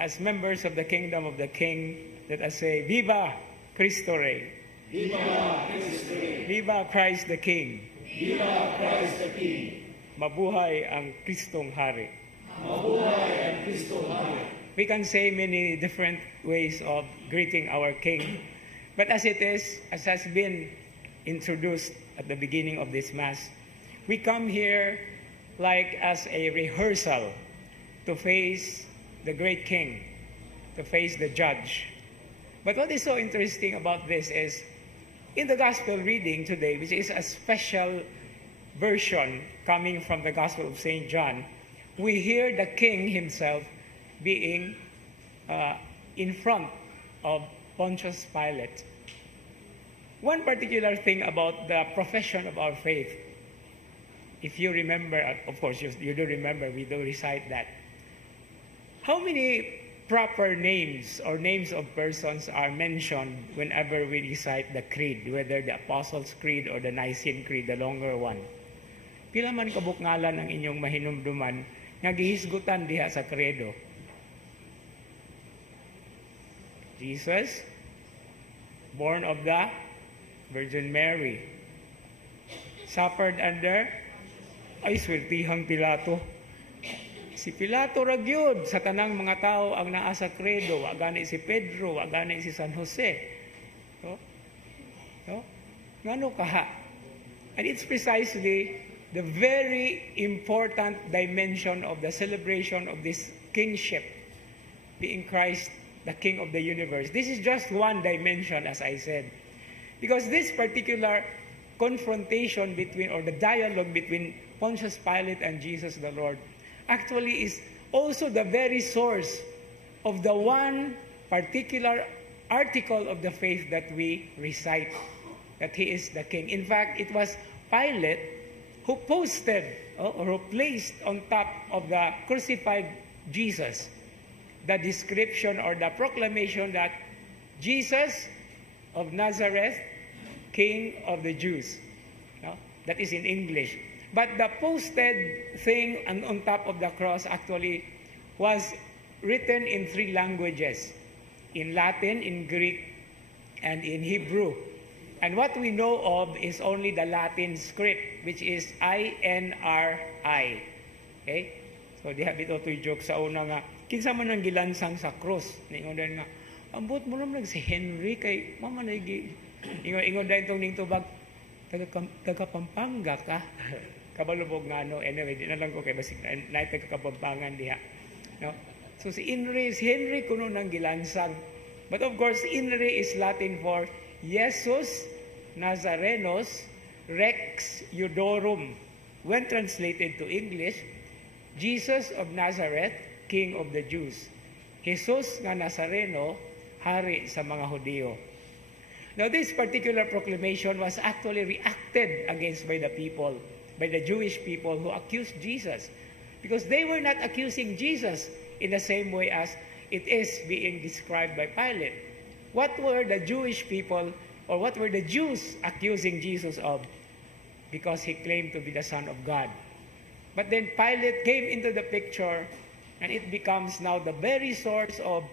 As members of the kingdom of the King, let us say, Viva Cristo Rey! Viva Cristo Rey! Viva Christ the King! Viva Christ the King! Mabuhay ang Kristong Hari! Mabuhay ang Kristong Hari! We can say many different ways of greeting our King, but as has been introduced at the beginning of this Mass, we come here like as a rehearsal to face the great King, to face the Judge. But what is so interesting about this is, in the Gospel reading today, which is a special version coming from the Gospel of St. John, we hear the King himself being in front of Pontius Pilate. One particular thing about the profession of our faith, if you remember, of course you do remember, we do recite that. How many proper names or names of persons are mentioned whenever we recite the creed, whether the Apostles' Creed or the Nicene Creed, the longer one? Pila man kabukngalan ang inyong mahinumduman nga gihisgutan diha sa credo? Jesus, born of the Virgin Mary, suffered under, ay swertihang Pilato. Si Pilato ra gyud sa tanang mga tao ang naa sa credo, wa gani si Pedro, wa gani si San Jose. Ngano kaha? And it's precisely the very important dimension of the celebration of this kingship, being Christ, the King of the universe. This is just one dimension, as I said. Because this particular confrontation between, or the dialogue between Pontius Pilate and Jesus the Lord, actually is also the very source of the one particular article of the faith that we recite, that he is the king. In fact, it was Pilate who posted or who placed on top of the crucified Jesus the description or the proclamation that Jesus of Nazareth, King of the Jews. That is in English. But the posted thing on top of the cross actually was written in 3 languages, in Latin, in Greek, and in Hebrew. And what we know of is only the Latin script, which is INRI. Okay? So diha bito to'y joke sa una nga, kinsa man ang gilansang sa cross. Ingon din nga, ambot mo naman si Henry kay mama na ingon din itong ning tubag, taga Pampanga ka. Kabalubog nga, no? Anyway, di na lang ko kay basig na taga-Kapampangan diha. No? So si Henry kuno nang gilansang. But of course, Henry is Latin for Jesus Nazarenos Rex Iudeorum. When translated to English, Jesus of Nazareth, King of the Jews. Jesus nga Nazareno, Hari sa mga Hudyo. Now, this particular proclamation was actually reacted against by the people, by the Jewish people who accused Jesus, because they were not accusing Jesus in the same way as it is being described by Pilate. What were the Jewish people, or what were the Jews accusing Jesus of? Because he claimed to be the Son of God. But then Pilate came into the picture, and it becomes now the very source of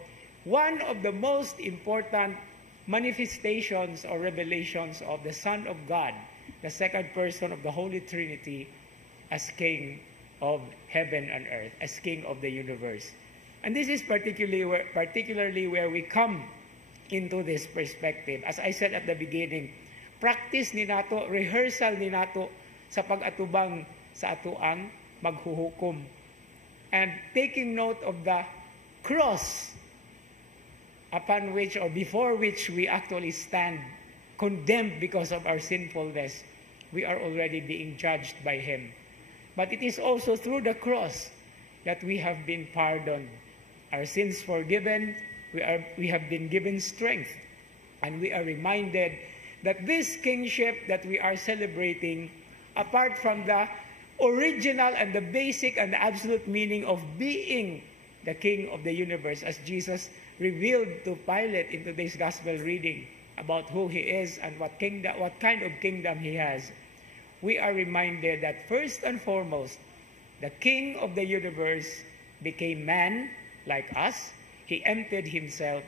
one of the most important manifestations or revelations of the Son of God, the second person of the Holy Trinity, as King of heaven and earth, as King of the universe. And this is particularly where we come into this perspective. As I said at the beginning, practice ni nato, rehearsal ni nato sa pag-atubang sa atuang maghuhukom. And taking note of the cross upon which or before which we actually stand condemned because of our sinfulness, we are already being judged by Him. But it is also through the cross that we have been pardoned, our sins forgiven, we have been given strength, and we are reminded that this kingship that we are celebrating, apart from the original and the basic and the absolute meaning of being the King of the universe, as Jesus revealed to Pilate in today's gospel reading about who He is and what kind of kingdom He has, we are reminded that first and foremost, the King of the universe became man like us. He emptied himself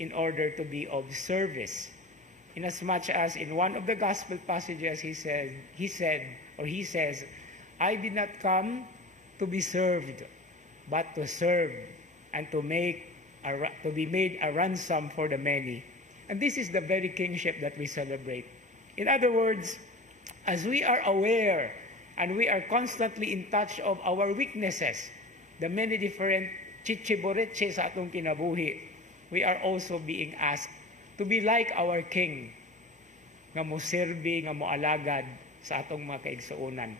in order to be of service. Inasmuch as in one of the gospel passages he says, I did not come to be served, but to serve and to be made a ransom for the many. And this is the very kingship that we celebrate. In other words, as we are aware and we are constantly in touch of our weaknesses, the many different chichiboreche sa atong kinabuhi, we are also being asked to be like our King, nga mo serbi, nga mo alagad sa atong mga kaigsuonan.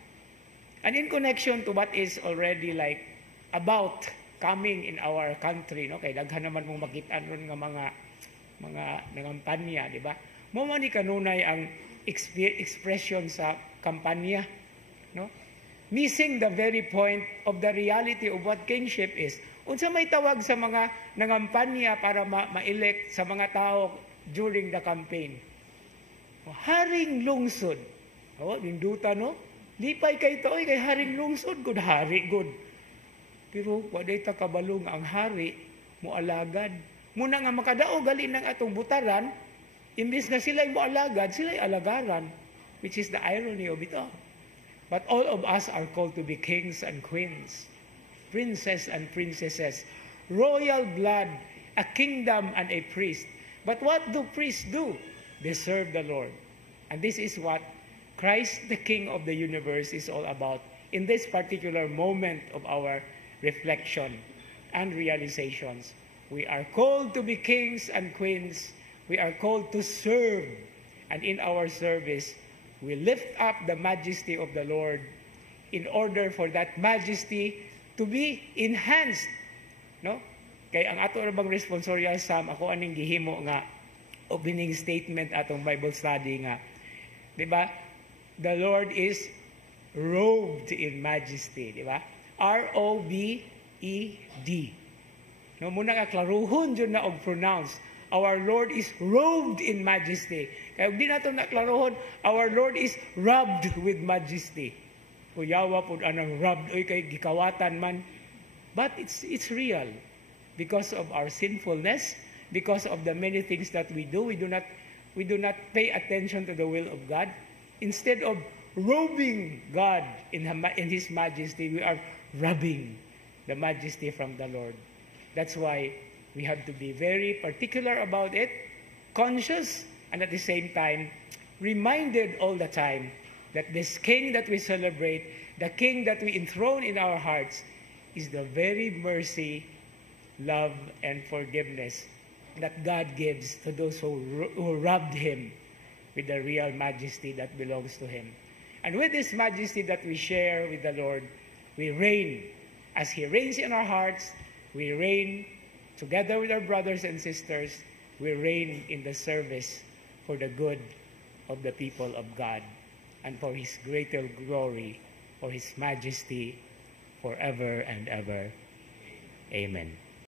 And in connection to what is already like about coming in our country, no? Kay daghan naman mong makita ron nga mga nangampanya, di ba? Mo man ni kanunay ang expression sa kampanya, no? Missing the very point of the reality of what kingship is. Unsa may tawag sa mga nangampanya para ma-elect sa mga tao during the campaign? Haring lungsod. Oh, ninduta, no? Lipay kay toy kay haring lungsod, good hari, good. Pero waday ta kabalong ang hari mo alagad. Muna nga makadao gali ng atong butaran, imbis na sila'y mo alagad, sila'y alagaran, which is the irony of it all. But all of us are called to be kings and queens, princes and princesses, royal blood, a kingdom and a priest. But what do priests do? They serve the Lord. And this is what Christ, the King of the universe, is all about in this particular moment of our reflection and realizations. We are called to be kings and queens. We are called to serve. And in our service, we lift up the majesty of the Lord in order for that majesty to be enhanced. No? Kaya ang ato bang responsorial psalm, ako aning gihimo nga opening statement atong Bible study nga, di ba? The Lord is robed in majesty, di ba? R-O-B-E-D. No, muna nga klaruhon dyan na og pronounce. Our Lord is robed in majesty. Kaya di nato na klaruhon, our Lord is rubbed with majesty. Kuyawa po anang rubbed, oy kay gikawatan man. But it's real. Because of our sinfulness, because of the many things that we do not pay attention to the will of God. Instead of robing God in His majesty, we are rubbing the majesty from the Lord. That's why we have to be very particular about it, conscious, and at the same time, reminded all the time that this King that we celebrate, the King that we enthrone in our hearts, is the very mercy, love, and forgiveness that God gives to those who robbed Him with the real majesty that belongs to Him. And with this majesty that we share with the Lord, we reign. As He reigns in our hearts, we reign together with our brothers and sisters. We reign in the service for the good of the people of God and for His greater glory, for His majesty forever and ever. Amen.